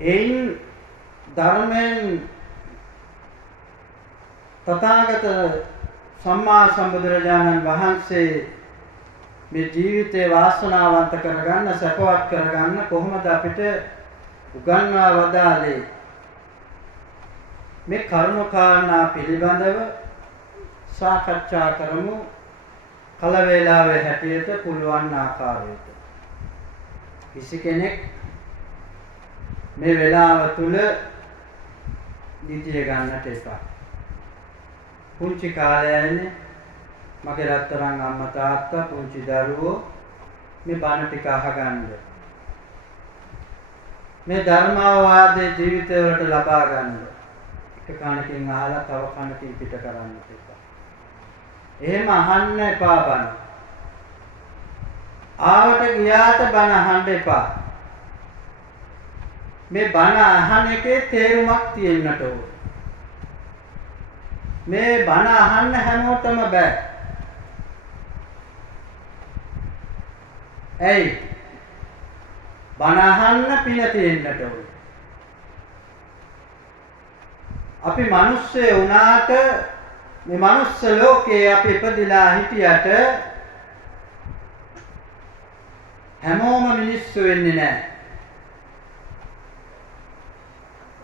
එයින් ධර්මයෙන් තථාගත සම්මා සම්බුදුරජාණන් වහන්සේ මේ ජීවිතේ වාසනාවන්ත කරගන්න සපවත් කරගන්න කොහොමද අපිට උගන්වා වදාළේ මේ කරුණ කාරණා පිළිබඳව සාකච්ඡා කරමු කල වේලාවේ හැටියට පුළුවන් ආකාරයට කිසි කෙනෙක් මේ වේලාව තුල නිතිය ගන්නට එපා. පුංචි කාලයේනේ මගේ රත්තරන් අම්මා තාත්තා පුංචි දරුවෝ මේ බණ ටික අහගන්න. මේ ධර්මාවාදයේ ජීවිතය වලට ලබා ගන්න. එක කනකින් අහලා තව කනකින් පිට කරන්න එපා. එහෙම අහන්න එපා බණ. ආවට ගියාට බණ අහන්න එපා. මේ බණ අහන එකේ තේරුමක් තියෙන්නට ඕන. මේ බණ අහන්න හැමෝටම බෑ. ඇයි? බණ අහන්න පින තියෙන්නට ඕන. අපි මිනිස්සු වුණාට මේ මනුස්ස ලෝකේ අපි ඉපදිලා හිටියට හැමෝම මිනිස්සු වෙන්නේ නැහැ.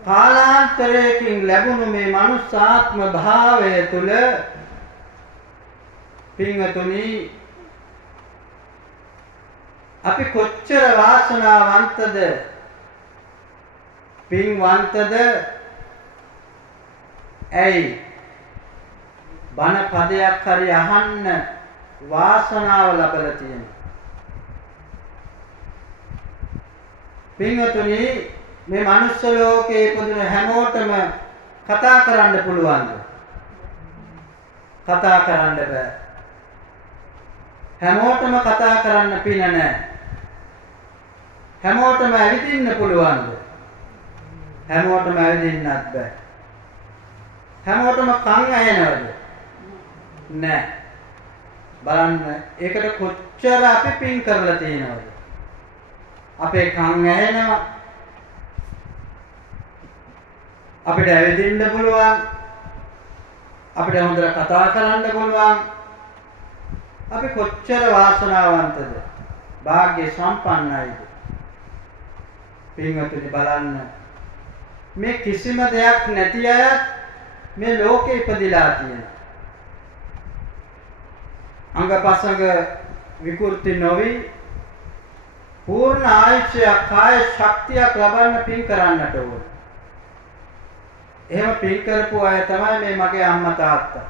කාලාන්තරයකින් ලැබුණු මේ මනුස්ස ආත්ම භාවය තුල පින්වතුනි අපි කොච්චර වාසනාවන්තද පින්වන්තද ඇයි බණ පදයක් හරි අහන්න වාසනාව ලැබලා තියෙනවා. පින්වතුනි මේ මනුස්ස ලෝකයේ ඉපදුන හැමෝටම කතා කරන්න පුළුවන්ද? කතා කරන්න බෑ. හැමෝටම කතා කරන්න පින නැහැ. හැමෝටම ඇවිදින්න පුළුවන්ද? හැමෝටම ඇවිදින්නත් බෑ. හැමෝටම කන් ඇහෙනවද? නැහැ. බලන්න ඒකට කොච්චර අපි පින් කරලා තියෙනවද? අපේ කන් ඇහෙනවා. අපිට ඇවිදින්න පුළුවන්. අපිට හොඳට කතා කරන්න පුළුවන්. අපි කොච්චර වාසනාවන්තද? වාග්ය සම්පන්නයිද? පින්වතුනි බලන්න. මේ කිසිම දෙයක් නැති අය මේ ලෝකේ ඉපදිලා තියෙනවා. අංගපසංග විකෘති නොවි පූර්ණ ආයුෂයක් කාය ශක්තියක් ලබන්න පින් කරන්නට ඕන. එහෙම පින් කරපු අය තමයි මේ මගේ අම්මා තාත්තා.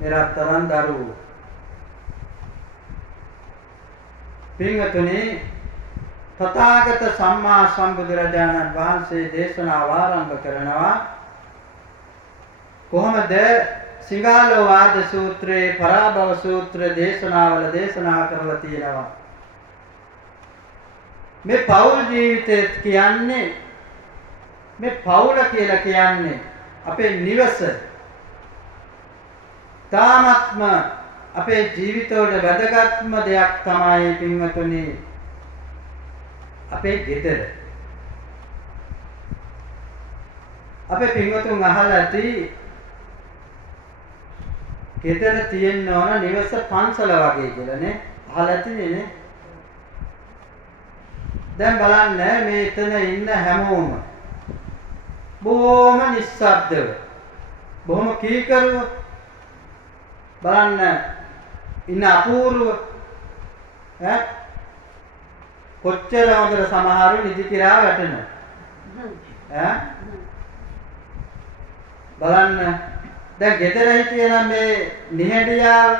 මේ රත්තරන් දරුවෝ. පින්වතුනි තථාගත සම්මා සම්බුදුරජාණන් වහන්සේ දේශනාව ආරම්භ කරනවා කොහොමද සිංහාලෝ වාද සූත්‍රයේ පරාභව සූත්‍ර දේශනාවල දේශනා කරලා තියෙනවා. මේ පෞල් ජීවිතය කියන්නේ මේ පෞල කියලා කියන්නේ අපේ නිවස. තාමත්ම අපේ ජීවිතවල වැදගත්ම දෙයක් තමයි පින්වතුනි අපේ ගෙදර. අපේ පින්වතුන් අහලා ඇති ගෙදර තියෙන්න ඕන නිවස පන්සල වගේ කියලා නේ. අහලා ඇතිනේ නේ. දැන් බලන්න මේ එතන ඉන්න හැමෝම බොහොම නිස්සබ්දව බොහොම කීකරුව බලන්න ඉන්න අපූර්ව කොච්චර හොඳට සමහරව නිදි කිරා වැටෙනවා. බලන්න දැන් ගෙදර හිටියනම් මේ නිහඬියාව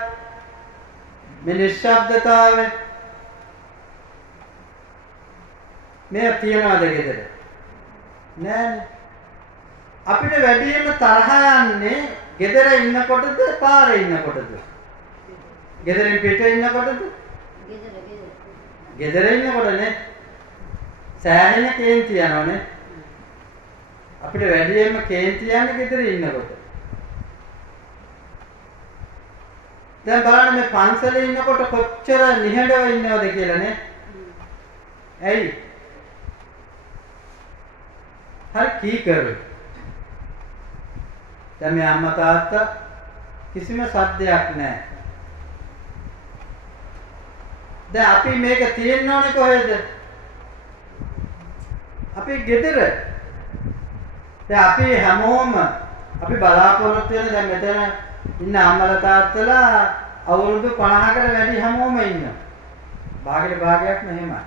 මේ නිශ්ශබ්දතාවය මේ තියනවාද ගෙදර? නෑනේ. අපිට වැඩියෙන්ම තරහ යන්නේ ගෙදර ඉන්නකොටද පාරේ ඉන්නකොටද? ගෙදරින් පිට ඉන්නකොටද? ගෙදර ඉන්නකොටනේ. සෑහෙන කේන්ති යනවනේ. අපිට වැඩියෙන්ම කේන්ති යන්නේ ගෙදර ඉන්නකොට. දැන් බලන්න මේ පන්සලේ ඉන්නකොට කොච්චර නිහඬව ඉන්නවද කියලානේ. ඇයි? හරි කීකරු. දැන් මේ අම්මා තාත්තා කිසිම සද්දයක් නැහැ. දැන් අපි මේක තියෙන්න ඕනේ කොහෙද? අපි ගෙදර. දැන් අපි හැමෝම අපි බලාපොරොත්තු වෙන දැන් මෙතන ඉන්න අම්මලා තාත්තලා අවුරුදු 50කට වැඩි හැමෝම ඉන්නවා. භාගයට භාගයක් මෙහෙමයි.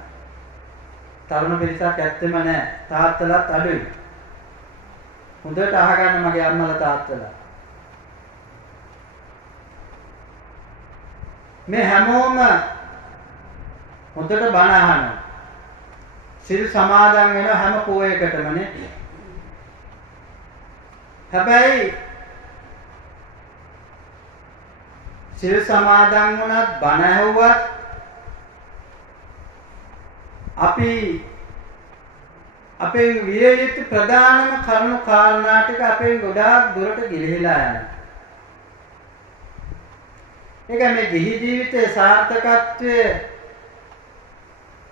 තරුණ පිරිසක් ඇත්තෙම නැහැ. තාත්තලාත් අඩුයි. හොඳට අහගන්න මගේ අම්මලා තාත්තලා. මේ හැමෝම හොඳට බණ අහනවා. සිල් සමාදන් වෙන හැම පොයකටමනේ. හැබැයි සිල් සමාදන් වුණත් බණ ඇහුවත් අපි අපේ විය යුතු ප්‍රධානම කරුණු කාරණා ටික අපෙන් ගොඩාක් දුරට ගිලිහිලා යනවා. ඒක මේ ගිහි ජීවිතයේ සාර්ථකත්වය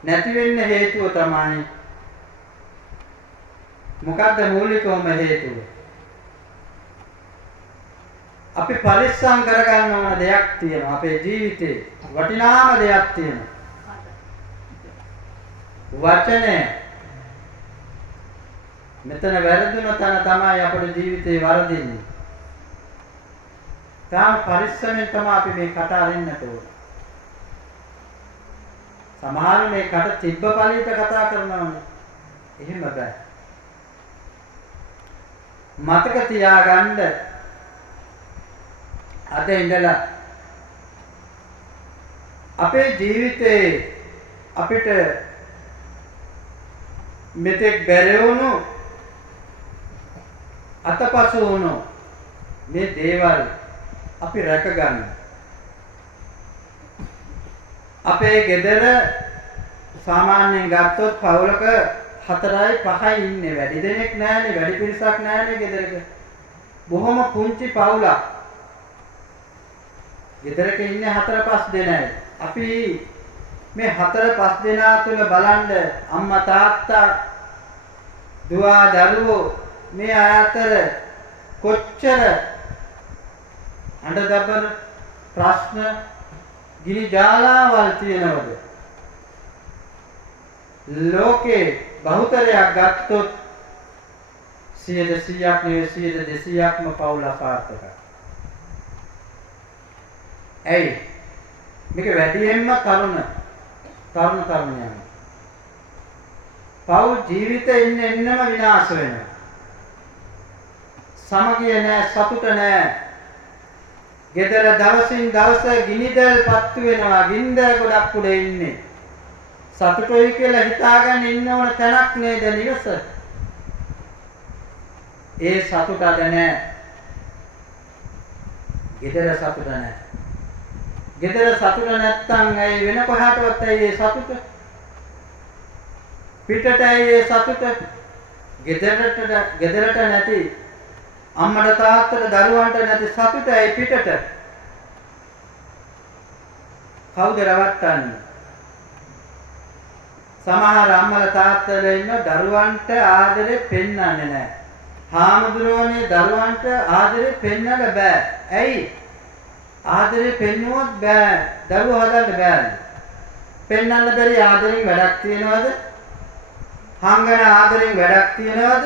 නැති වෙන්න හේතුව තමයි මොකක්ද මූලිකවම හේතුව? අපි පරිස්සම් කරගන්න ඕන දෙයක් තියෙනවා අපේ ජීවිතේ වටිනාම දෙයක් තියෙනවා. වචනය. මෙතන වැරදුන තැන තමයි අපේ ජීවිතේ වරදින්නේ. තාම පරිස්සමෙන් තමයි අපි මේ කට අරින්නට ඕන. සමහර මේ කට තිබ්බ පළියට කතා කරනවානේ. එහෙම බෑ. මතක තියාගන්න අද ඉඳලා අපේ ජීවිතේ අපිට මෙතෙක් බැරි වුණු අතපසු වුණු මේ දේවල් අපි රැක ගන්න. අපේ ගෙදර සාමාන්‍යයෙන් ගත්තොත් පවුලක 4යි 5යි ඉන්නේ. වැඩි දෙනෙක් නැහැනේ, වැඩි පිරිසක් නැහැනේ ගෙදරක. බොහොම පුංචි පවුලක්. ගෙදරක ඉන්නේ 4-5 දෙනයි. අපි මේ 4-5 දෙනා තුල බලන්න අම්මා තාත්තා දුව දරුවෝ මේ අතර කොච්චර අඬදබර ප්‍රශ්න ගිනි ජාලාවල් තියෙනවද? ලෝකේ බහුතරයක් ගත්තොත් 100%ක් නෙවෙයි 200%ක්ම පවුල අසාර්ථකයි. ඇයි? මේක වැඩියෙන්ම තරුණයන්. පවුල් ජීවිතේ එන්නම විනාශ වෙනවා. සමගිය නැහැ, සතුට නැහැ. ගෙදර දවසින් දවස ගිනිදල් පත්තු වෙනවා. ගින්දර ගොඩක් උඩ ඉන්නේ. සතුටුයි කියලා හිතාගෙන ඉන්න ඕන තැනක් නේද නිවස. ඒ සතුට අද නැහැ. ගෙදර සතුට නැහැ. ගෙදර සතුට නැත්තම් ඇයි වෙන කොහාටවත් ඇයි ඒ සතුට? පිටට ඇයි ඒ සතුට? ගෙදරට නැති අම්මට තාත්තට දරුවන්ට නැති සතුට ඇයි පිටට? කවුද රවට්ටන්නේ? සමහර අම්මලා තාත්තලා ඉන්න දරුවන්ට ආදරේ පෙන්වන්නේ නැහැ. හාමුදුරුවනේ දරුවන්ට ආදරේ පෙන්වන්න බෑ. ඇයි? ආදරේ පෙන්නුවොත් බෑ. දරුවෝ හදන්න බෑනේ. පෙන්වන්න බැරි ආදරෙන් වැඩක් තියනවද? හංගන ආදරෙන් වැඩක් තියනවද?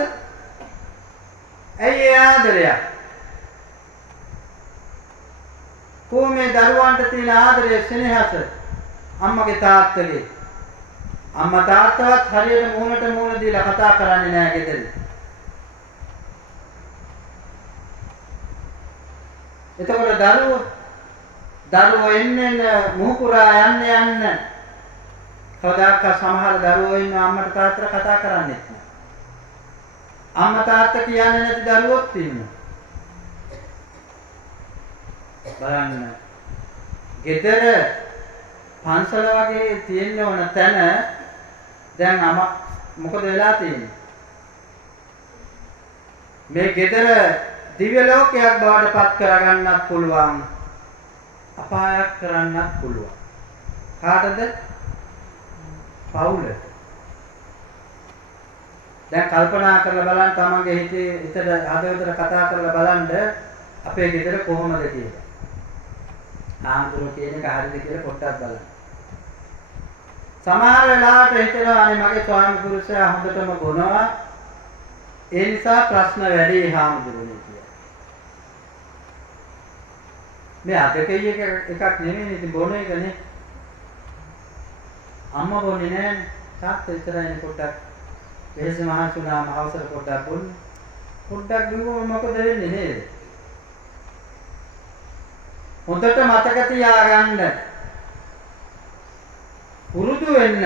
ඇයි ඒ ආදරය? කොහොමද දරුවන්ට තියෙන ආදරය ස්නේහස? අම්මගේ තාත්තගේ. අම්මා තාත්තවත් හරියට මූණට දීලා කතා කරන්නේ නැහැ ගෙදර. එතකොට දරුවෝ එන්න මුහුකුරා යන්න කවදාක සමහර දරුවෝ ඉන්න අම්මට තාත්තට කතා කරන්නේ නැහැ. අම්මා තාත්තා කියන්නේ නැති දරුවෝත් ඉන්නවා. බලන්න. ගෙදර පන්සල වගේ තියෙන්න ඕන තැන දැන් මොකද වෙලා තියෙන්නේ? මේ ගෙදර දිව්‍ය ලෝකයක් බවට පත් කරගන්නත් පුළුවන්. අපායක් කරන්නත් පුළුවන්. කාටද? පවුලට. දැන් කල්පනා කරලා බලන්න තමන්ගේ හිතට හදවතට කතා කරලා බලන්න අපේ ගෙදර කොහොමද කියලා. ආම්තුරු කියන එක හරියද කියලා පොඩ්ඩක් බලන්න. සමහර වෙලාවට හිතනවා අනේ මගේ ස්වාමි පුරුෂයා හොඳටම බොනවා. ඒ නිසා ප්‍රශ්න වැඩි හාමුදුරුවනේ කියලා. මේ අදකේ එකක් නෙමෙයි ඉතින් බොන එකනේ. අම්මා බොන්නේ නෑනේ. තාත්තා ඉතරයිනේ පොඩ්ඩක්. වෙහස මහන්සුනාම අවසර පොඩ්ඩක් බොන්න. පොඩ්ඩක් බිව්වම මොකද වෙන්නේ නේද? හොඳට මතක තියාගන්න. පුරුදු වෙන්න.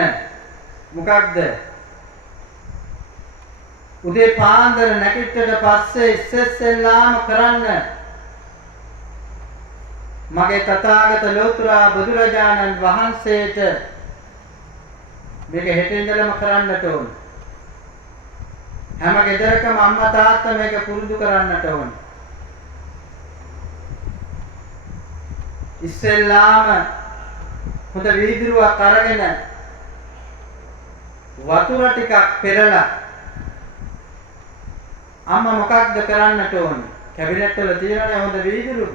මොකක්ද? උදේ පාන්දර නැගිට්ටට පස්සේ ඉස්සෙල්ලාම කරන්න මගේ තථාගත ලෝතුරා බුදුරජාණන් වහන්සේට මේක හෙට ඉඳලම කරන්නට ඕන. හැම ගෙදරකම අම්මා තාත්තා මේක පුරුදු කරන්නට ඕන. ඉස්සෙල්ලාම හොඳ වීදුරුවක් අරගෙන වතුර ටිකක් පෙරලා අම්මා මොකක්ද කරන්නට ඕන? කැබිනට් වල තියෙනනේ හොඳ වීදුරු.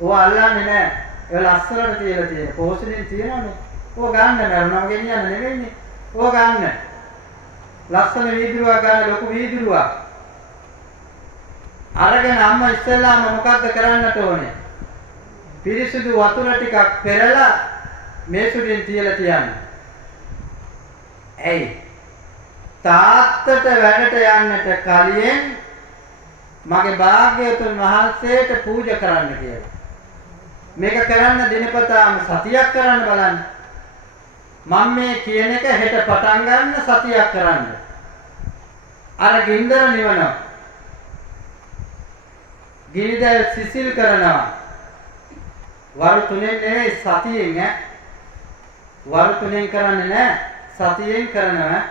ඕවා අල්ලන්නේ නැහැ. ඒවා ලස්සනට තියලා තියෙන. පෝෂණයෙන් තියෙනනේ. ඕවා ගන්න නෑ. ගෙනියන්න නෙවෙයිනේ. ඕවා ගන්න. ලස්සන වීදුරුවක් ගන්න ලොකු වීදුරුවක්. අරගෙන අම්මා ඉස්සෙල්ලාම මොකක්ද කරන්නට ඕනේ? පිරිසිදු වතුර ටිකක් පෙරලා මේසුඩින් තියලා තියන්න. ඇයි? තාත්තට වැඩට යන්නට කලින් මගේ භාග්‍යවතුන් වහන්සේට පූජා කරන්න කියලා. මේක කරන්න දිනපතාම සතියක් කරන්න බලන්න. මම මේ කියන එක හෙට පටන් ගන්න සතියක් කරන්න. අර ගින්දර නිවනවා. ගිනිදැල් සිසිල් කරනවා. වරු 3ෙන් නෙවෙයි සතියෙන් ඈ. වරු 3ෙන් කරන්නේ නැහැ. සතියෙන් කරනවා.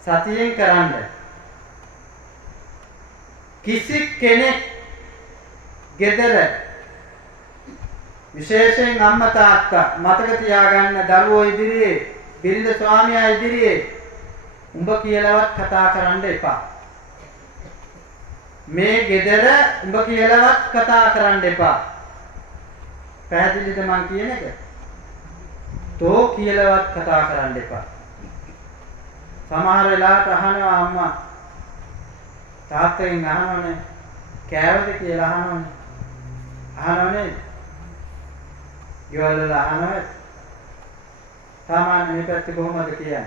සතියෙන් කරන්න. කිසි කෙනෙක් ගෙදර විශේෂයෙන් අම්මා තාත්තා මතක තියාගන්න දරුවෝ ඉදිරියේ බිරිඳ ස්වාමියා ඉදිරියේ උඹ කියලාවත් කතා කරන්න එපා. මේ ගෙදර උඹ කියලාවත් කතා කරන්න එපා. පැහැදිලිද මං කියන එක? තෝ කියලාවත් කතා කරන්න එපා. සමහර වෙලාවට අහනවා අම්මා තාත්තගෙන් අහනවනේ කෑවද කියලා අහනවනේ. අහනවනේ. ඊවල අහනවා සාමාන්‍ය මේ පැත්තේ කොහොමද කියන්නේ?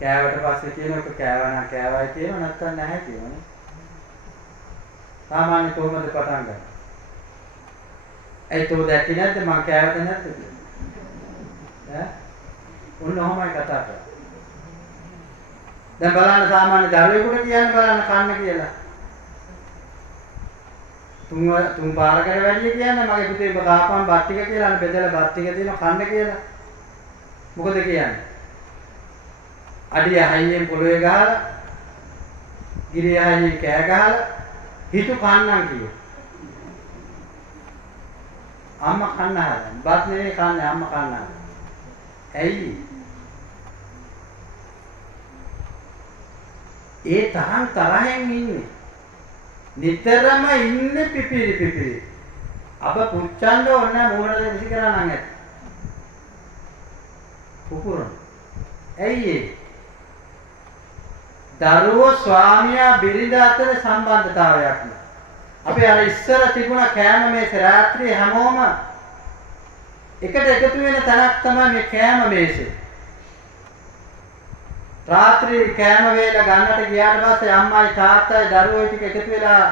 කෑවට පස්සේ කියනකොට කෑවා නම් කෑවයි කියනවා නැත්නම් නැහැ කියනවනේ. සාමාන්‍ය කොහොමද පටන් ගන්නේ? ඒතෝ දැක්කේ නැද්ද මං කෑවද නැද්ද කියලා? ඈ? ඔන්න ඔහොමයි කතා කරන්නේ. දැන් බලන්න සාමාන්‍ය දරුවෙකුට කියන්න බලන්න කන්න කියලා. තුන් පාරකට වැඩි කියන්නේ මගේ පුතේ ඔබ කාපම් බත් ටික කියලා අන්න බෙදලා බත් ටික දෙන කන්න කියලා. මොකද කියන්නේ? අඩිය හයියෙන් පොළවේ ගහලා, ගිරිය හයියෙන් කෑ ගහලා හිතු කන්නම් කියේ. අම්මා කන්න හදන. බත් නෙවෙයි කන්නේ අම්මා කන්න හදන. ඇයි? ඒ තරම් තරහෙන් ඉන්නේ. නිතරම ඉන්නේ පිපිරි. අබ පුච්චන්න ඕනේ මූණට විසි කරා නම් ඇති. කුකුරන. ඇයි ඒ? දරුවෝ ස්වාමියා බිරිඳ අතර සම්බන්ධතාවයක් නේ. අපි අර ඉස්සර තිබුණ කෑම මේසේ රාත්‍රියේ හැමෝම එකට එකතු වෙන තැනක් තමයි මේ කෑම මේසේ. රාත්‍රී කෑම වේල ගන්නට ගියාට පස්සේ අම්මයි තාත්තයි දරුවෝ ටික එකතු වෙලා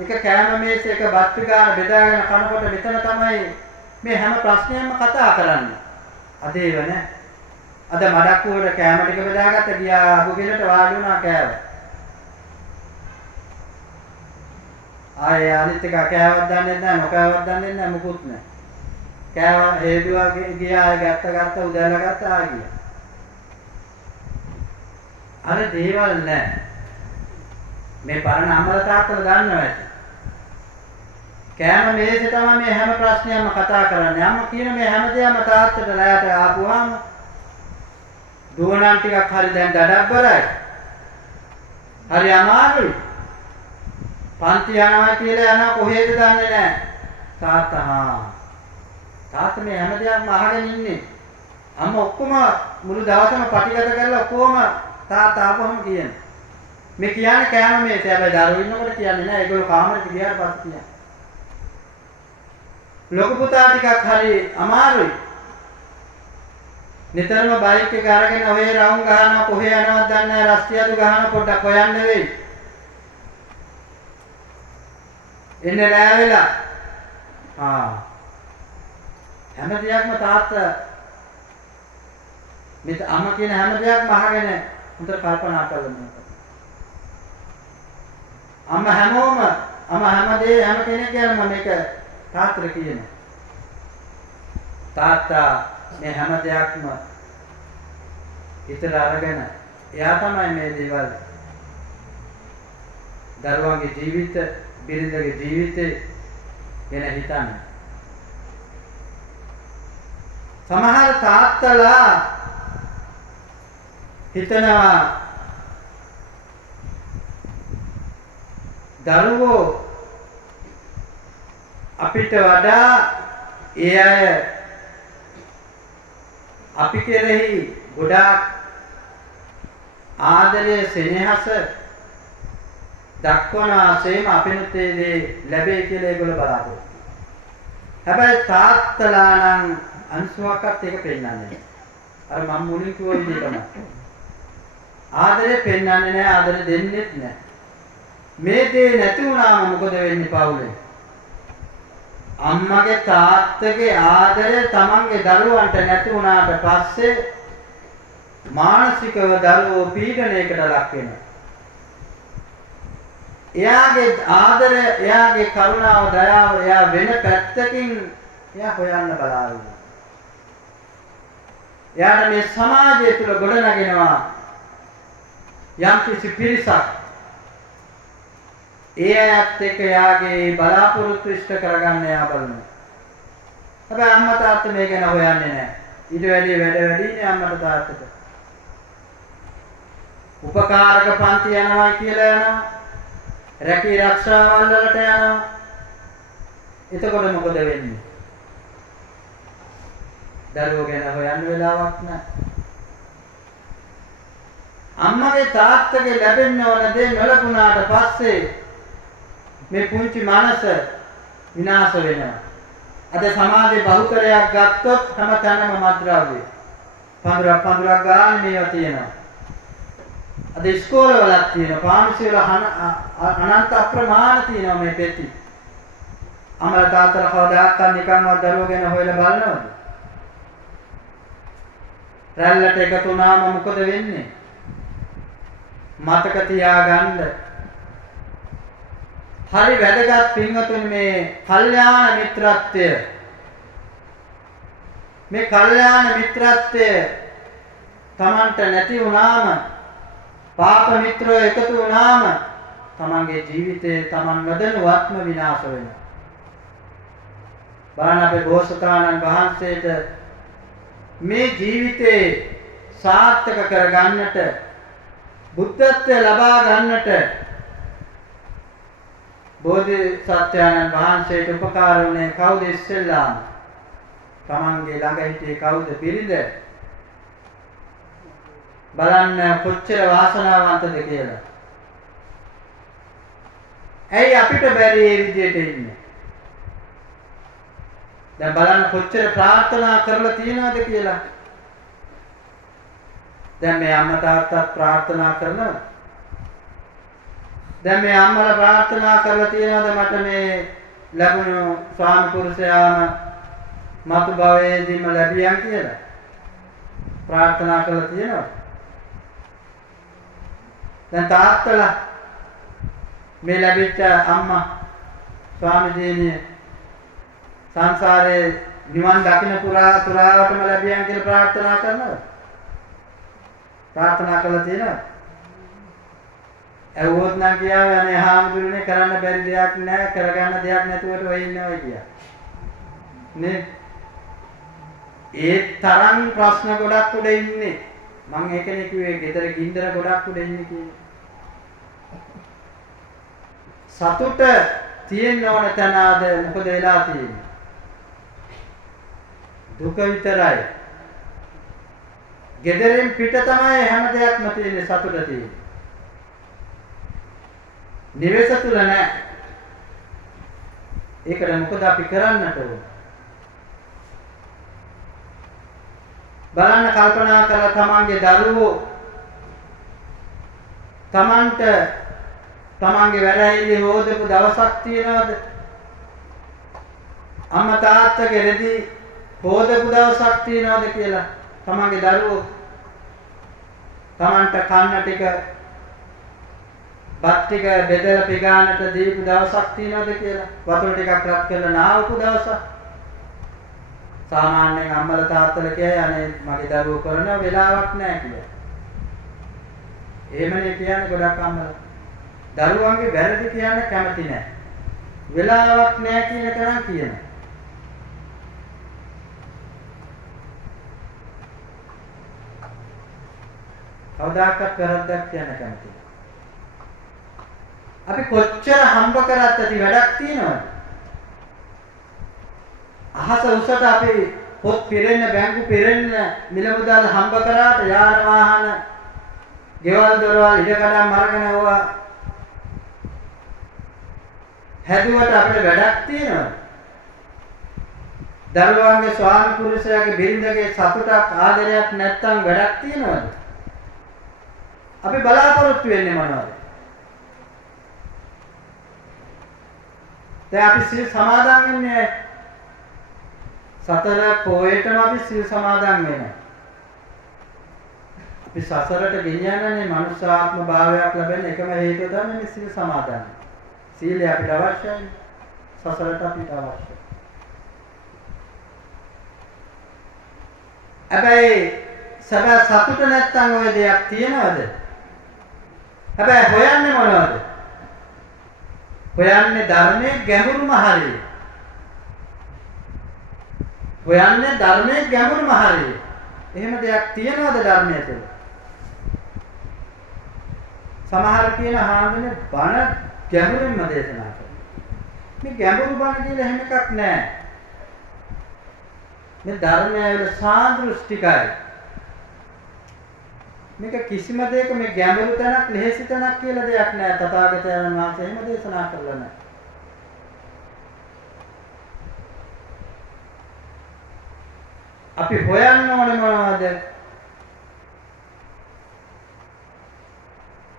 එක කෑම මේසේ එක බත් පිටාන බෙදාගෙන කනකොට මෙතන තමයි මේ හැම ප්‍රශ්නයක්ම කතා කරන්නේ. අද ඒව නෑ. අද මඩක්කුවට කෑම ටික බෙදාගත්ත ගියා අබුගෙලට වාඩි වුණා කෑව. ආයේ අනිත් එක කෑවක් දන්නේ නැහැ මොකෑවක් දන්නේ නැහැ මුකුත් නැහැ. කෑව හේදුවා ගියා ගත්ත උදැල්ලා ගත්ත ආ ගියා. අර දේවල් නැහැ. මේ පරණ අම්මලා තාත්තලා දන්නවා ඇති. කෑම මේසේ තමයි මේ හැම ප්‍රශ්නයක්ම කතා කරන්නේ. අම්මා කියන මේ හැම දෙයක්ම තාත්තට ලෑට ආපුවාම දුවනම් ටිකක් හරි දැන් දඩබ්බරයි. හරි අමාරුයි. පන්ති යනවා කියලා යනවා කොහෙද දන්නේ නැහැ. තාත්තා මේ හැම දෙයක්ම අහගෙන ඉන්නේ. අම්මා ඔක්කොම මුළු දවසම පටිගත කරලා ඔක්කොම තාත්තා ආපුවම කියන්නේ. මේ කියන්නේ කෑම මේසේ. හැබැයි දරුවෝ ඉන්නකොට කියන්නේ නැහැ. ඒගොල්ලෝ කාමරේට ගියාට පස්සේ කියන්නේ. ලොකු පුතා ටිකක් හරි අමාරුයි. නිතරම බයික් එක අරගෙන ඔය රවුම් ගහනවා කොහේ යනවද දන්නේ නැහැ. රස්තියතු ගහන පොඩ්ඩක් හොයන්න වෙයි. එන්නේ රෑ වෙලා. හැම දෙයක්ම තාත්තා මෙත අම්මා කියන හැම දෙයක්ම අහගෙන හොඳට කල්පනා කරලා අම්මා හැම කෙනෙක් කියනම මේක තාත්තට කියනවා. තාත්තා මේ හැම දෙයක්ම ඉතල අරගෙන එයා තමයි මේ දේවල් දරුවන්ගේ ජීවිත, බිරිඳගේ ජීවිතේ ගැන හිතන්නේ. සමහර තාත්තලා හිතනවා දරුවෝ අපිට වඩා ඒ අය අපි කෙරෙහි ගොඩාක් ආදරය සෙනෙහස දක්වන ආසෙම අපිනුත් ඒ දේ ලැබේ කියලා ඒගොල්ලෝ බලාපොරොත්තු. හැබැයි තාත්තලා නම් අංශුවක්වත් ඒක පෙන්වන්නේ නැහැ. අර මම මුලින් කිව්ව විදිහටම ආදරේ පෙන්වන්නේ නැහැ, ආදරේ දෙන්නෙත් නැහැ. මේ දේ නැති වුණාම මොකද වෙන්නේ පවුලේ? අම්මගේ තාත්තගේ ආදරය තමන්ගේ දරුවන්ට නැති වුණාට පස්සේ මානසිකව දරුවෝ පීඩනයකට ලක් වෙනවා. එයාගේ ආදරය, එයාගේ කරුණාව, දයාව එයා වෙන පැත්තකින් එයා හොයන්න බලාගෙන. එයාට මේ සමාජය තුල ගොඩනගෙනවා යම් කිසි පිරිසක්. ඒ අයත් එක්ක එයාගේ බලාපොරොත්තු ඉෂ්ට කරගන්න එයා බලනවා. හැබැයි අම්මා තාත්තා මේ ගැන හොයන්නේ නැහැ. ඊට වැඩි වැඩිනේ අම්මට තාත්තට. උපකාරක පන්ති යනවා කියලා යනවා. රැකී ආරක්ෂාවල් වලට යනවා. එතකොට මොකද වෙන්නේ? දරුවෝ ගැන හොයන්න වෙලාවක් නැහැ. අම්මගේ තාත්තගේ ලැබෙන්න ඕන දේ නොලබුණාට පස්සේ මේ පුංචි මනස විනාශ වෙනවා. අද සමාජයේ බහුතරයක් ගත්තොත් හැම තැනම මත්ද්‍රව්‍ය. පඳුරක් ගානේ මේවා තියෙනවා. අද ඉස්කෝලවලක් තියෙනවා. පාමිසිවල අනන්ත අප්‍රමාණ තියෙනවා මේ පෙති. අමල තාත්තලා කවදාවත් නිකන්වත් දරුවෝ ගැන හොයලා බලනවද? රැල්ලට එකතු වුණාම මොකද වෙන්නේ? මතක තියාගන්න. හරි වැදගත් පින්වතුනි මේ කල්යාණ මිත්‍රත්වය. මේ කල්යාණ මිත්‍රත්වය Tamanට නැති වුණාම, පාප මිත්‍රයෝ එකතු වුණාම තමන්ගේ ජීවිතේ තමන් නොදැනුවත්ම විනාශ වෙනවා. බලන්න අපේ බෝසතාණන් වහන්සේට මේ ජීවිතේ සාර්ථක කරගන්නට, බුද්ධත්වය ලබා ගන්නට බෝධිසත්වයන්න් වහන්සේට උපකාර වුණේ කවුද ඉස්සෙල්ලාම? තමන්ගේ ළඟ හිටියේ කවුද? පිරිඳ. බලන්න කොච්චර වාසනාවන්තද කියලා. ඇයි අපිට බැරි මේ විදියට ඉන්න? දැන් බලන්න කොච්චර ප්‍රාර්ථනා කරලා තියනවද කියලා. දැන් මේ අම්මා තාත්තාත් ප්‍රාර්ථනා කරනවා. දැන් මේ අම්මලා ප්‍රාර්ථනා කරලා තියනවද මට මේ ලැබුණු ස්වාමි පුරුෂයාම මතු භවයේදීම ලැබියන් කියලා? ප්‍රාර්ථනා කරලා තියනවද? දැන් තාත්තලා මේ ලැබිච්ච අම්මා ස්වාමි දිනිය සංසාරේ නිවන් දකින්න පුරාවටම ලැබියන් කියලා ප්‍රාර්ථනා කරනවද? ප්‍රාර්ථනා කළා තියෙනවද? ඇහුවොත් නම් කියාවේ අනේ හාමුදුරනේ කරන්න බැරි දෙයක් නැහැ, කරගන්න දෙයක් නැතුවට ඔය ඉන්නවා කියා. නේ? ඒ තරම් ප්‍රශ්න ගොඩක් උඩ ඉන්නේ. මං ඒකනේ කිව්වේ ගෙදර ගින්දර ගොඩක් උඩ ඉන්නේ කියලා. සතුට තියෙන්න ඕන තැන ආද මොකද වෙලා තියෙන්නේ? දුක විතරයි. ගෙදරින් පිට තමයි හැම දෙයක්ම තියෙන්නේ සතුට තියෙන්නේ. නිවෙස තුල නැහැ. ඒකට මොකද අපි කරන්නට ඕන? බලන්න කල්පනා කරලා තමන්ගේ දරුවෝ තමන්ට තමන්ගේ වැඩහිලි හොදපු දවසක් තියනවද? අම්මා තාත්තගේ රෙදි හොදපු දවසක් තියනවද කියලා තමන්ගේ දරුවෝ තමන්ට කන්න ටික බත් ටික බෙදලා පිගානට දීපු දවසක් තියනවද කියලා වතුර ටිකක් රත් කරලා නාවපු දවසක් සාමාන්‍යයෙන් අම්මලා තාත්තලා කියයි අනේ මගේ දරුවෝ කරන වෙලාවක් නැහැ කියලා. එහෙමනේ කියන්නේ ගොඩක් අම්මලා. දරුවන්ගේ වැරදි කියන්න කැමති නැහැ. වෙලාවක් නැහැ කියන තරම් කියනවා. කවදාකවත් වැරද්දක් කියන්න කැමති නැහැ. අපි කොච්චර හම්බ කරත් ඇති වැඩක් තියනවද? අහස උසට අපි පොත් පිරෙන්න බැංකු පිරෙන්න මිල මුදල් හම්බ කරාට යාන වාහන ගෙවල් දොරවල් ඉඩකඩම් අරගෙන ඕවා හැදුවට අපිට වැඩක් තියෙනවද? දරුවන්ගේ ස්වාමි පුරුෂයාගේ බිරිඳගේ සතුටක් ආදරයක් නැත්තම් වැඩක් තියෙනවද? අපි බලාපොරොත්තු වෙන්නේ මොනවද? දැන් අපි සිල් සමාදන් වෙන්නේ සතර පොයේටම අපි සිල් සමාදන් වෙනවා. අපි සසරට ගෙනියන්නේ මනුෂ්‍ය ආත්ම භාවයක් ලැබෙන එකම හේතුව තමයි මේ සිල් සමාදන්. සීලය අපිට අවශ්‍යයි. සසරට අපිට අවශ්‍යයි. හැබැයි සබා සතුට නැත්තම් ওই දෙයක් තියනවද? හැබැයි හොයන්නේ මොනවද? හොයන්නේ ධර්මයේ ගැඹුරුම හරිය. හොයන්නේ ධර්මයේ ගැඹුරුම හරිය. එහෙම දෙයක් තියනවද ධර්මයේ තුල? සමහර කියන හාමුදුරනේ බණ ගැඹුරින්ම දේශනා කරනවා. මේ ගැඹුරු බණ කියලා එහෙම එකක් නැහැ. මේ ධර්මය වල සාදෘෂ්ටිකයි. මේක කිසිම දෙයක මේ ගැඹුරු තැනක් ලෙහෙසි තැනක් කියලා දෙයක් නැහැ. තථාගතයන් වහන්සේ එහෙම දේශනා කරලා නැහැ. අපි හොයන්න ඕනේ මොනවද?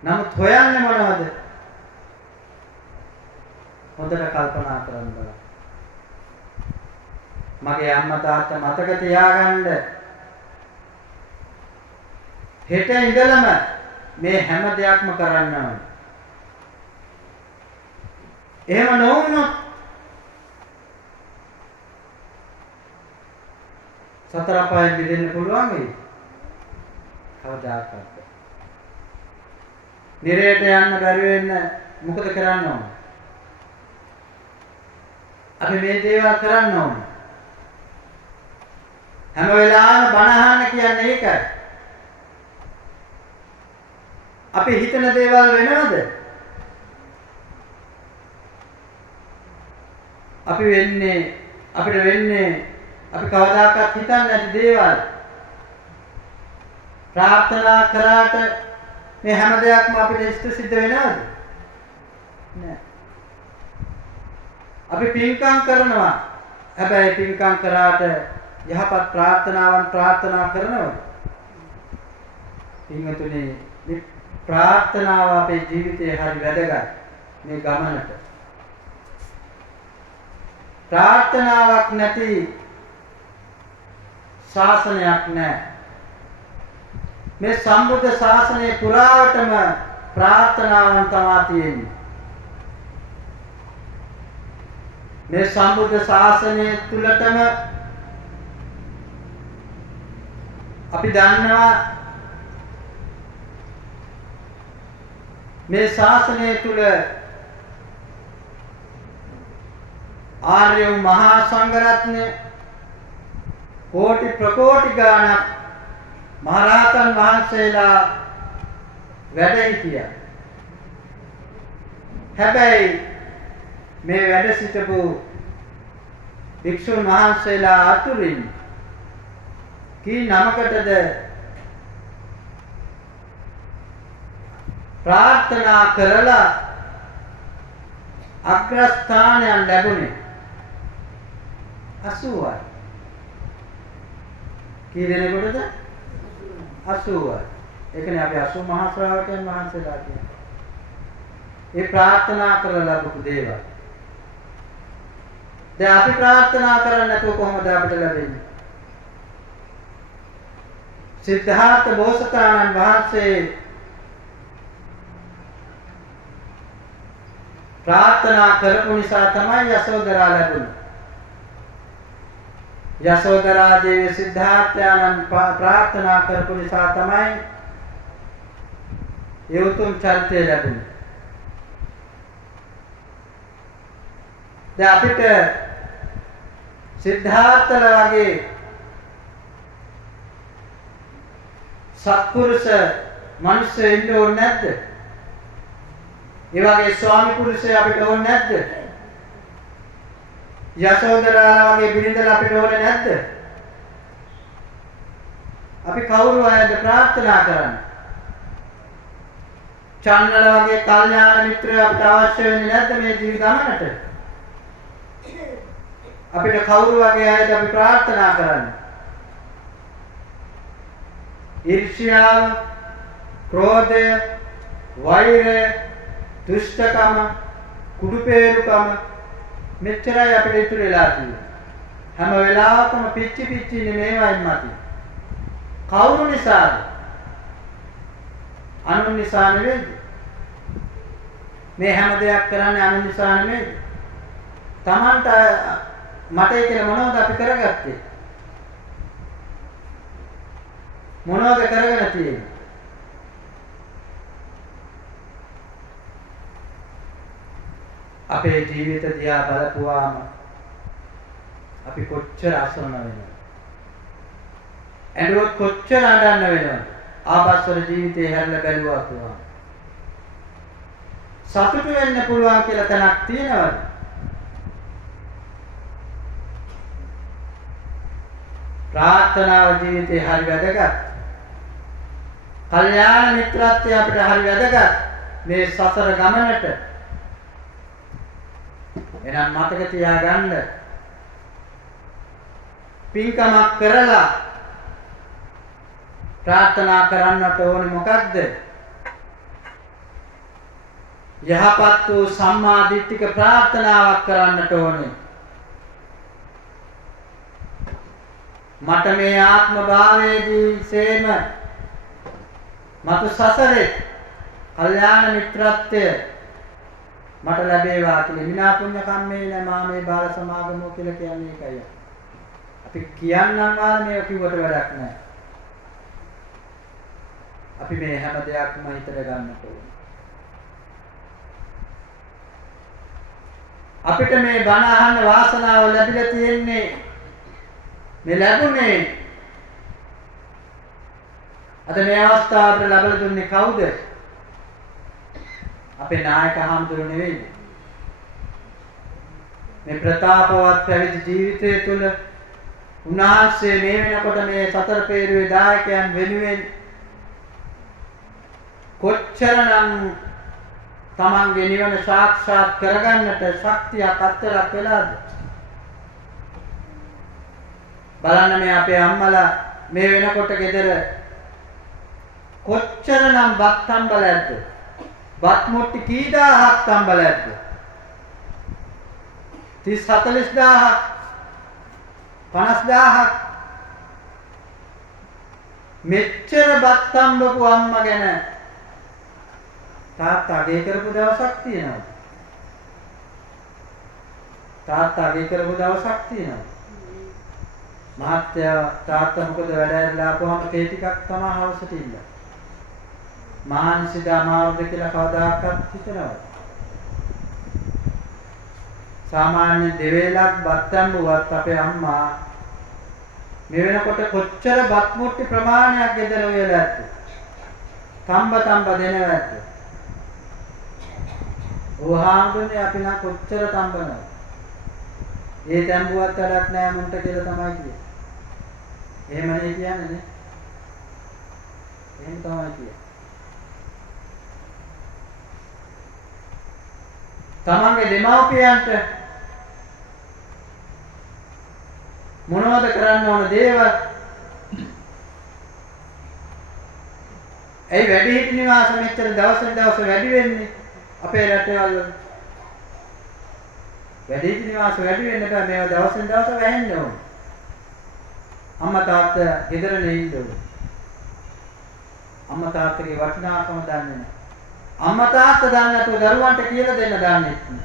නමුත් හොයන්නේ මොනවද? හොඳට කල්පනා කරන්න බලන්න. මගේ අම්මා තාත්තා මතක තියාගන්න. හෙට ඉඳලම මේ හැම දෙයක්ම කරන්න ඕනේ. එහෙම නොවුනොත් සතර අපායෙන් මිදෙන්න පුළුවන් වෙයි. කවදාකවත්. නිරේට යන්න බැරි වෙන්න මොකද කරන්න ඕන? අපි මේ දේවල් කරන්න ඕන. හැම වෙලාවෙම බණ අහන්න කියන්නේ ඒකයි. අපි හිතන දේවල් වෙනවද? අපිට වෙන්නේ අපි කවදාකවත් හිතන්නේ නැති දේවල්. ප්‍රාර්ථනා කරාට මේ හැම දෙයක්ම අපිට ඉෂ්ට සිද්ධ වෙනවද? නෑ. අපි පින්කම් කරනවා. හැබැයි පින්කම් කරාට යහපත් ප්‍රාර්ථනාවන් ප්‍රාර්ථනා කරනවද? පින්වතුනි මේ ප්‍රාර්ථනාව අපේ ජීවිතේ හරි වැදගත් මේ ගමනට. ප්‍රාර්ථනාවක් නැති ශාසනයක් නැහැ. මේ සම්බුද්ධ ශාසනය පුරාවටම ප්‍රාර්ථනාවන් තමයි තියෙන්නේ. මේ සම්බුද්ධ ශාසනය තුලටම අපි දන්නවා මේ ශාසනය තුල ආර්ය මහා සංඝරත්නය කෝටි ප්‍රකෝටි ගාණක් මහරහතන් වහන්සේලා වැඩ හිටියා. හැබැයි මේ වැඩ සිටපු භික්ෂුන් වහන්සේලා අතුරින් කී නමකටද ප්‍රාර්ථනා කරලා අග්‍රස්ථානයන් ලැබුණේ? 80යි. කී දෙනෙකුටද? 80යි. ඒකනේ අපි 80 මහා ශ්‍රාවකයන් වහන්සේලා කියන්නේ. ඒ ප්‍රාර්ථනා කරලා ලැබපු දේවල්. දැන් අපි ප්‍රාර්ථනා කරන්නේ නැතුව කොහොමද අපිට ලැබෙන්නේ? සිද්ධාර්ථ බෝසතාණන් වහන්සේ ප්‍රාර්ථනා කරපු නිසා තමයි යසෝදරා ලැබුණේ. යසෝදරා දේවී සිද්ධාර්ථයන්න් ප්‍රාර්ථනා කරපු නිසා තමයි ඒ උතුම් චරිතය ලැබුණේ. දැන් අපිට සිද්ධාර්ථලා වගේ සත්පුරුෂ මිනිස්සු ඉන්න ඕනේ නැද්ද? ඒ වගේ ස්වාමි පුරුෂය අපිට ඕනේ නැද්ද? යසෝදරා වගේ බිරිඳලා අපිට ඕනේ නැද්ද? අපි කවුරු අයද ප්‍රාර්ථනා කරන්නේ? චන්නල වගේ කල්යාණ මිත්‍රයෝ අපිට අවශ්‍ය වෙන්නේ නැද්ද මේ ජීවිත ගමනට? අපිට කවුරු වගේ අයද අපි ප්‍රාර්ථනා කරන්නේ? ඊර්ෂ්‍යාව, ක්‍රෝධය, වෛරය, දුෂ්ටකම, කුඩුපේරුකම මෙච්චරයි අපිට ඉතුරු වෙලා තියෙන්නේ. හැම වෙලාවකම පිච්චි ඉන්නේ මේවයින් මත. කවුරු නිසාද? අනුන් නිසා නෙවෙයි. මේ හැම දෙයක් කරන්නේ අනුන් නිසා නෙවෙයි. Tamanට මටයි කියලා මොනවද අපි කරගත්තේ? මොනවද කරගෙන තියෙන්නේ? අපේ ජීවිත දිහා බලපුවාම අපි කොච්චර අසරණ වෙනවද? ඇඬුවොත් කොච්චර අඬන්න වෙනවද? ආපස්සර ජීවිතේ හැරලා බැලුවා කියනවා. සතුටු වෙන්න පුළුවන් කියලා තැනක් තියෙනවද? ප්‍රාර්ථනාව ජීවිතේ හරි වැදගත්. කල්යාණ මිත්‍රත්වය අපිට හරි වැදගත් මේ සසර ගමනට. එහෙනම් මතක තියාගන්න පින්කමක් කරලා ප්‍රාර්ථනා කරන්නට ඕනේ මොකක්ද? යහපත් වූ සම්මා දිට්ඨික ප්‍රාර්ථනාවක් කරන්නට ඕනේ. මට මේ ආත්ම භාවයේදී සේම මතු සසරේ කල්යාණ මිත්‍රත්වය මට ලැබේවා කියලා. විනා පුණ්‍ය කම්මේන මාමේ බාල සමාගමෝ කියලා කියන්නේ ඒකයි. අපි කියන්නම් වානේ කිව්වට වැඩක් නැහැ. අපි මේ හැම දෙයක්ම හිතට ගන්න ඕනේ. අපිට මේ බණ අහන්න වාසනාව ලැබිලා තියෙන්නේ මේ ලැබුණේ අද මේ අවස්ථාව අපිට ලැබලා දුන්නේ කවුද? අපේ නායක හාමුදුරුවෝ නෙවෙයි. මේ ප්‍රතාපවත් පැවිදි ජීවිතය තුළ උන්වහන්සේ මේ වෙනකොට මේ සතර පේරුවේ දායකයන් වෙනුවෙන් කොච්චරනම් තමන්ගේ නිවන සාක්ෂාත් කරගන්නට ශක්තියක් අත්තරක් වෙලාද? බලන්න මේ අපේ අම්මලා මේ වෙනකොට ගෙදර කොච්චරනම් බත් හම්බලද්ද? බත් මුට්ටි කී දාහක් හම්බලද්ද? 30 40000ක් 50000ක් මෙච්චර බත් හම්බපු අම්මා ගැන තාත්තා අගේ කරපු දවසක් තියෙනවා. තාත්තා අගේ කරපු දවසක් තියෙනවා. මහත්තයා තාත්තා මොකද වැඩ ඇරලා ආපුවම තේ ටිකක් තමයි හවසට ඉන්න. මානසික අමාරුද කියලා කවදාකවත් හිතනවද? සාමාන්‍ය දෙවේලක් බත් හම්බුවත් අපේ අම්මා මේ වෙනකොට කොච්චර බත් මුට්ටි ප්‍රමාණයක් ගෙදර උයලා ඇද්ද? තම්බ දෙනව ඇද්ද? ඔහාඳුනේ අපි නම් කොච්චර තම්බනවද? ඒ තැඹුවත් වැඩක් නෑ මුන්ට කියලා තමයි කියන්නේ. එහෙමනේ කියන්නේ නේ. එහෙම තමයි කියන්නේ. තමන්ගේ දෙමව්පියන්ට මොනවද කරන්න ඕන දේවල්? ඒ වැඩිහිටි නිවාස මෙච්චර දවසෙන් දවස වැඩි වෙන්නේ අපේ රටවල. වැඩිහිටි නිවාස වැඩි වෙන්න බෑ මේවා දවසෙන් දවස වැහෙන්න ඕන. අම්මා තාත්තා ගෙදරනේ ඉන්න ඕන. අම්මා තාත්තගේ වටිනාකම දන්නේ නැහැ. අම්මා තාත්තා දන්නේ නැතුව දරුවන්ට කියලා දෙන්න දන්නේ නැහැ.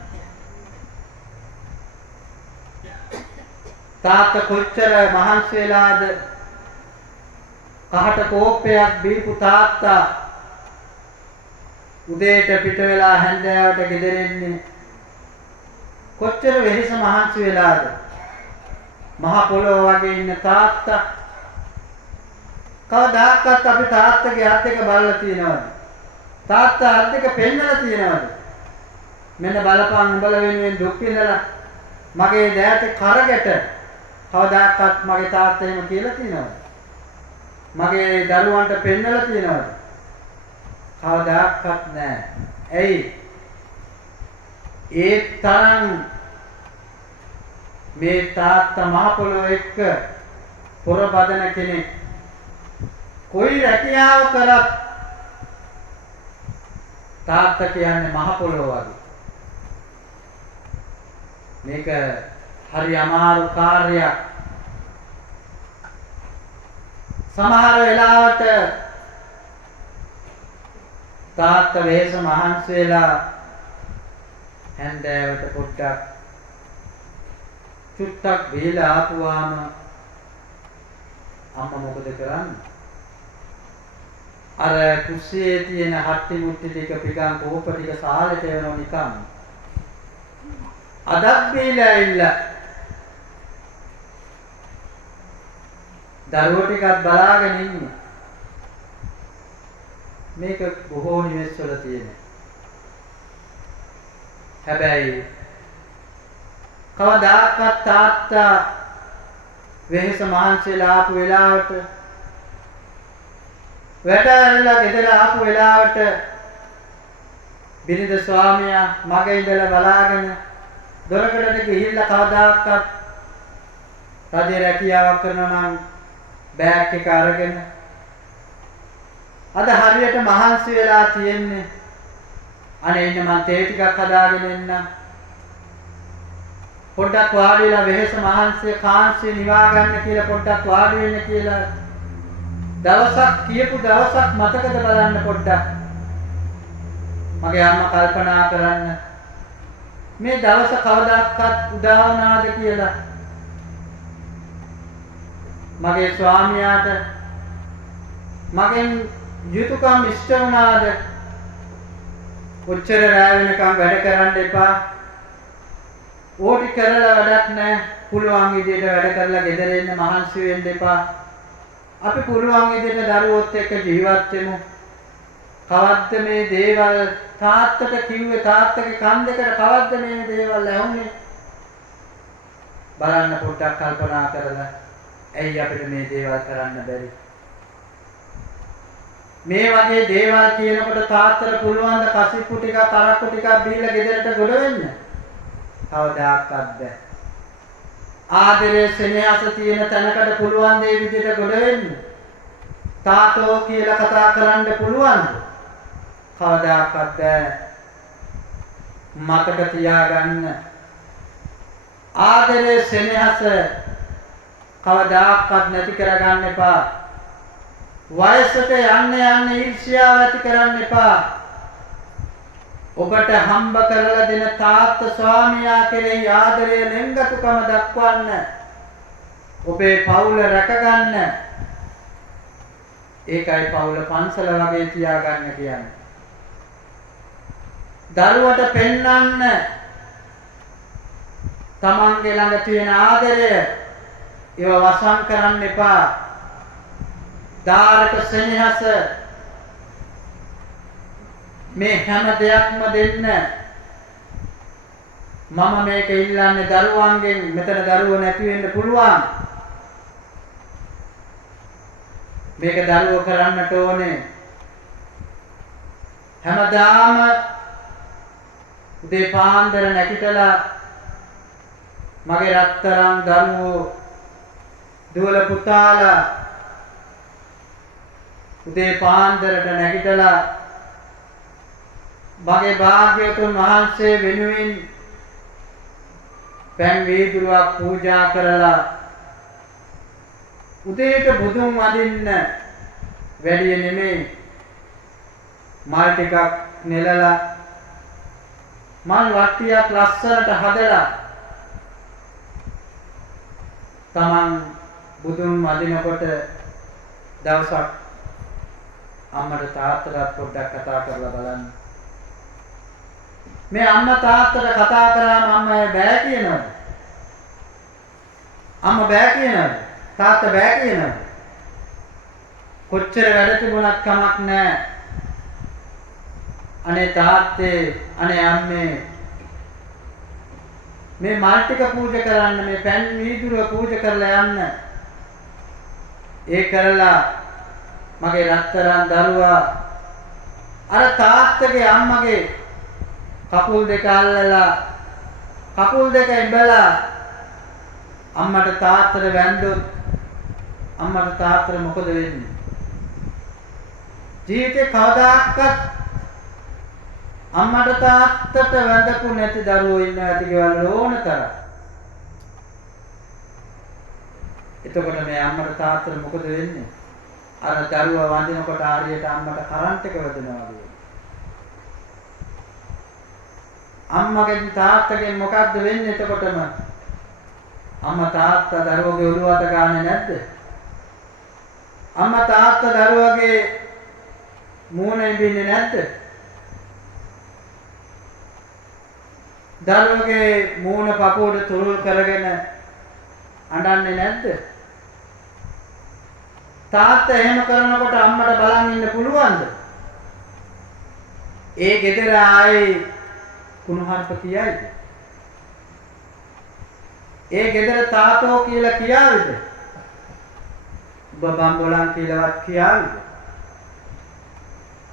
තාත්තා කොච්චර මහන්සි වෙලාද කහට කෝප්පයක් බීපු තාත්තා උදේට පිට වෙලා හැන්දෑවට ගෙදර එන්නේ කොච්චර වෙහෙස මහන්සි වෙලාද මහ පොළොව වගේ ඉන්න තාත්තා කවදාකවත් අපි තාත්තගේ අත් දෙක බලලා තියනවද? තාත්තා අත් දෙක පෙන්නලා තියනවද? මෙන්න බලපං උඹලා වෙනුවෙන් දුක් විඳලා මගේ දෑත කරගට කවදාකවත් මගේ තාත්තා එහෙම කියලා තියනවද? මගේ දරුවන්ට පෙන්නලා තියනවද? කවදාකවත් නැහැ. ඇයි? ඒ තරම් මේ තාත්තා මහ පොළොව එක්ක පොර බදන කෙනෙක්. කොයි රැකියාව කරත් තාත්තා කියන්නේ මහ පොළොව වගේ. මේක හරි අමාරු කාර්යයක්. සමහර වෙලාවට තාත්තා වෙහෙස මහන්සි වෙලා හැන්දෑවට පොඩ්ඩක් චුට්ටක් බීලා ආපුවාම අම්මා මොකද කරන්නේ? අර කුස්සියේ තියෙන හට්ටි මුට්ටි ටික පිටන් කෝප ටික සාලට එනවා නිකන්. අදක් බීලා ඉන්න. දරුවෝ ටිකක් බලාගෙන ඉන්නේ. මේක බොහෝ නිවෙස්වල තියෙන. හැබැයි කවදාකවත් තාත්තා වෙහෙස මහන්සිලා ආපු වෙලාවට වැඩලා ගෙදර ආපු වෙලාවට බිරිඳ ස්වාමියා මගේ ඉඳලා බලාගෙන දොරකඩට ගිහිල්ලා කවදාකවත් රජේ රැකියාවක් කරනවා නම් බෑග් එක අරගෙන අද හරියට මහන්සි වෙලා තියෙන්නේ අනේ ඉන්න මං තේ ටිකක් හදාගෙන එන්න පොඩ්ඩක් වාඩි වෙලා වෙහෙස මහන්සිය කාංශේ නිවා ගන්න කියලා පොඩ්ඩක් වාඩි වෙන්න කියලා දවසක් කියපු දවසක් මතකද බලන්න පොඩ්ඩක් මගේ අම්මා කල්පනා කරන්න මේ දවස කවදාකවත් උදා වුණාද කියලා මගේ ස්වාමියාට මගෙන් යුතුයකම් ඉෂ්ට වුණාද කොච්චර රැ වෙනකම් වැඩ කරන්න එපා ඕටි කරලා වැඩක් නැහැ පුළුවන් විදිහට වැඩ කරලා ගෙදර එන්න මහන්සි වෙන්න එපා අපි පුළුවන් විදිහට දරුවොත් එක්ක ජීවත් වෙමු කවද්ද මේ දේවල් තාත්තට කිව්වේ තාත්තගේ කන් දෙකට කවද්ද මේ දේවල් ඇහුනේ බලන්න පොඩ්ඩක් කල්පනා කරලා ඇයි අපිට මේ දේවල් කරන්න බැරි මේ වගේ දේවල් කියනකොට තාත්තට පුළුවන් ද කසිප්පු ටිකක් තරක්කු ටිකක් බීලා ගෙදරට ගොඩ වෙන්න කවදාකවත් බැහැ ආදරේ සෙනෙහස තියෙන තැනකට පුළුවන් දේ විදිහට ගොඩ වෙන්න තාතෝ කියලා කතා කරන්න පුළුවන්ද කවදාකවත් බැහැ මතක තියාගන්න ආදරේ සෙනෙහස කවදාකවත් නැති කරගන්න එපා වයසට යන්න ඊර්ෂ්‍යාව ඇති කරන්න එපා ඔබට හම්බ කරලා දෙන තාත්තා ස්වාමියා කෙරෙහි ආදරය ලෙන්ගතුකම දක්වන්න ඔබේ පවුල රැකගන්න ඒකයි පවුල පන්සල වගේ තියාගන්න කියන්නේ දරුවට පෙන්වන්න තමන්ගේ ළඟ තියෙන ආදරය ඒව වසන් කරන්න එපා. දාරක සෙනෙහස මේ හැම දෙයක්ම දෙන්න. මම මේක ඉල්ලන්නේ දරුවන්ගෙන්. මෙතන දරුවෝ නැති වෙන්න පුළුවන්. මේක දරුවෝ කරන්නට ඕනේ. හැමදාම උදේ පාන්දර නැගිටලා මගේ රත්තරන් දරුවෝ දුවල පුතාලා උදේ පාන්දරට නැගිටලා මගේ භාග්‍යවතුන් වහන්සේ වෙනුවෙන් පෑන් වීදුරුවක් පූජා කරලා උදේට බුදුන් වදින්න වැඩි නෙමෙයි මල් ටිකක් නෙලලා මල් වට්ටියක් ලස්සනට හදලා තමන් බුදුන් වදිනකොට දවසක් අම්මට තාත්තට පොඩ්ඩක් කතා කරලා බලන්න. මේ අම්මා තාත්තට කතා කරාම අම්මා බෑ කියනවද? අම්මා බෑ කියනවද? තාත්තා බෑ කියනවද? කොච්චර වැඩ තිබුණත් කමක් නැහැ. අනේ තාත්තේ අනේ අම්මේ මේ මල් ටික පූජා කරන්න මේ පෑන් වීදුරුව පූජා කරලා යන්න. ඒ කරලා මගේ රත්තරන් දරුවා අර තාත්තගේ අම්මගේ කකුල් දෙක අල්ලලා කකුල් දෙක ඉඹලා අම්මට තාත්තට වැන්දොත් අම්මට තාත්තට මොකද වෙන්නේ? ජීවිතේ කවදාකවත් අම්මට තාත්තට වැඳපු නැති දරුවෝ ඉන්නවා ඇති ගෙවල් ඕන තරම්. එතකොට මේ අම්මට තාත්තට මොකද වෙන්නේ? අර දරුවා වඳිනකොට ආරියට අම්මට කරන්ට් එක වැදෙනවා වගේ. අම්මගෙන් තාත්තගෙන් මොකද්ද වෙන්නේ එතකොටම? අම්මා තාත්තා දරුවගේ ඔළුව අත ගන්නෙ නැද්ද? අම්මා තාත්තා දරුවගේ මූණ ඉඹින්නේ නැද්ද? දරුවගේ මූණ පපුවට තුරුල් කරගෙන අඬන්නේ නැද්ද? තාත්තා එහෙම කරනකොට අම්මට බලන් ඉන්න පුළුවන්ද? ඒ ගෙදර ආයේ කුණුහරුප කියයිද? ඒ ගෙදර තාතෝ කියලා කියාවිද? ඔබ බම්බෝලන් කියලාවත් කියාවිද?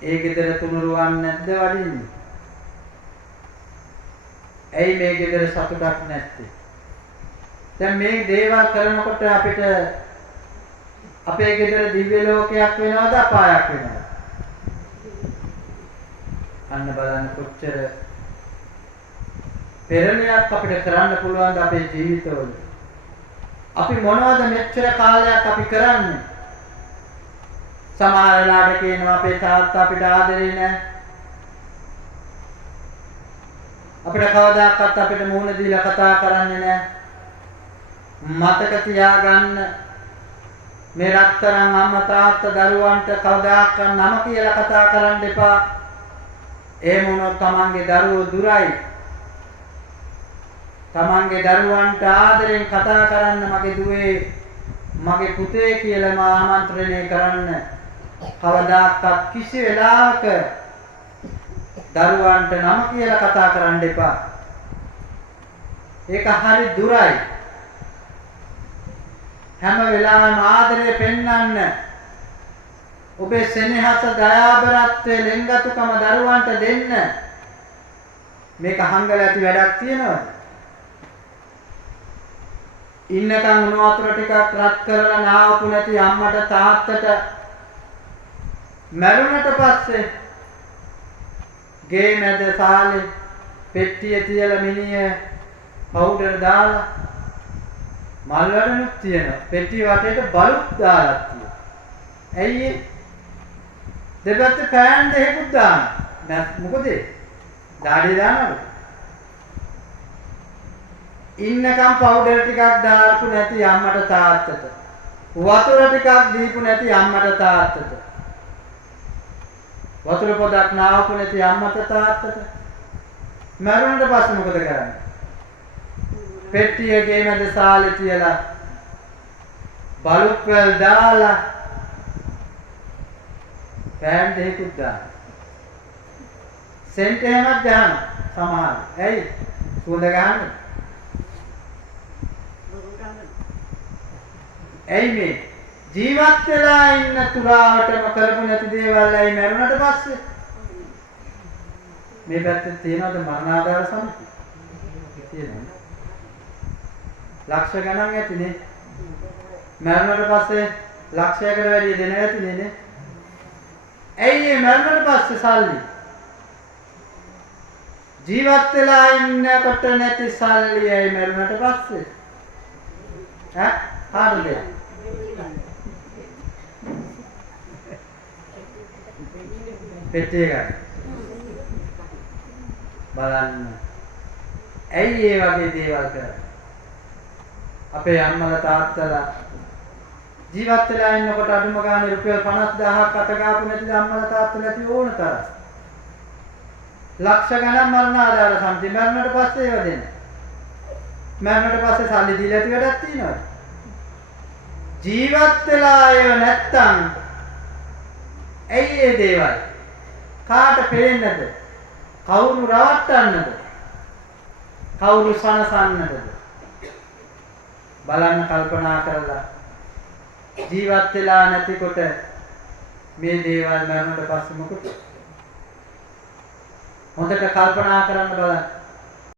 ඒ ගෙදර තුනුරුවන් නැද්ද වඩින්නේ? ඇයි මේ ගෙදර සතුටක් නැත්තේ? දැන් මේ දේවල් කරනකොට අපිට අපේ ගෙදර දිව්‍ය ලෝකයක් වෙනවද අපායක් වෙනවද? අන්න බලන්න කොච්චර පෙරණියක් අපිට කරන්න පුළුවන්ද අපේ ජීවිතවල? අපි මොනවද මෙච්චර කාලයක් අපි කරන්නේ? සමහර වෙලාවට කියනවා අපේ තාත්තා අපිට ආදරේ නැහැ. අපිට කවදාකවත් අපිට මුහුණ දීලා කතා කරන්නේ නැහැ. මතක තියාගන්න මේ රත්තරන් අම්මා තාත්තා දරුවන්ට කවදාකවත් නම කියලා කතා කරන්න එපා. එහෙම වුණොත් තමන්ගේ දරුවෝ දුරයි. තමන්ගේ දරුවන්ට ආදරෙන් කතා කරන්න මගේ දුවේ මගේ පුතේ කියලා ආමන්ත්‍රණය කරන්න. කවදාකවත් කිසි වෙලාවක දරුවන්ට නම කියලා කතා කරන්න එපා. ඒක හරි දුරයි. හැම වෙලාවෙම ආදරය පෙන්වන්න. ඔබේ සෙනෙහස දයාබරත්වය ලෙන්ගතුකම දරුවන්ට දෙන්න. මේක හංගල ඇති වැඩක් තියනවද? ඉන්නකම් උණු වතුර ටිකක් රත් කරලා නාවපු නැති අම්මට තාත්තට මරුණට පස්සේ ගේ මැද සාලේ පෙට්ටිය තියලා මිනිය පවුඩර් දාලා මල් වඩනුත් තියෙනවා. පෙට්ටිය වටේට බලුත් දාලා තියෙනවා. ඇයි දෙපැත්තේ ෆෑන් දෙකකුත් දානවා. මොකද? දාඩිය දානවද? ඉන්නකම් පවුඩර් ටිකක් දාපු නැති අම්මට තාත්තට වතුර ටිකක් දීපු නැති අම්මට තාත්තට වතුර පොඩක් නාවපු නැති අම්මට තාත්තට මරුණට පස්සේ මොකද කරන්නේ? පෙට්ටියගේ මැද සාලේ තියලා බලුක් වල දාලා පෑන් දෙකකුත් දානවා. සෙන්ට් එහෙමත් ගහනවා සමහර. ඇයි? සුවඳ ගහන්නේ. ඇයි මේ ජීවත් වෙලා ඉන්න තුරාවටම කරපු නැති දේවල් ඇයි මරුණට පස්සේ? මේ පැත්තේ තියෙනවද මරණාධාර සමිති? තියෙනවා. ලක්ෂ ගණන් ඇතිනේ. මරණයට පස්සේ ලක්ෂයකට වැඩි දෙන ඇතිනේ නේ. ඇයි මේ මරණයට පස්සේ සල්ලි? ජීවත් වෙලා ඉන්නකොට නැති සල්ලි ඇයි මරණයට පස්සේ? ඈ? කාටද? පෙට්ටිය ගන්න. බලන්න. ඇයි මේ වගේ දේවල් කරන්නේ? අපේ අම්මලා තාත්තලා ජීවත් වෙලා ඉන්නකොට අඩුම ගානේ රුපියල් 50000ක් අත ගාපු නැතිද අම්මලා තාත්තලා නැති ඕන තරම්. ලක්ෂ ගණන් මරණ ආධාර සම්පති මරණයට පස්සේ ඒව දෙන්න. මරණයට පස්සේ සල්ලි දීලා ඇති වැඩක් තියෙනවද? ජීවත් වෙලා ඒව නැත්තම් ඇයි ඒ දේවල්? කාට පේන්නද? කවුරු රවට්ටන්නද? කවුරු සනසන්නද? බලන්න කල්පනා කරලා ජීවත් වෙලා නැතිකොට මේ දේවල් මරණයට පස්සේ මොකද? හොඳට කල්පනා කරන්න බලන්න.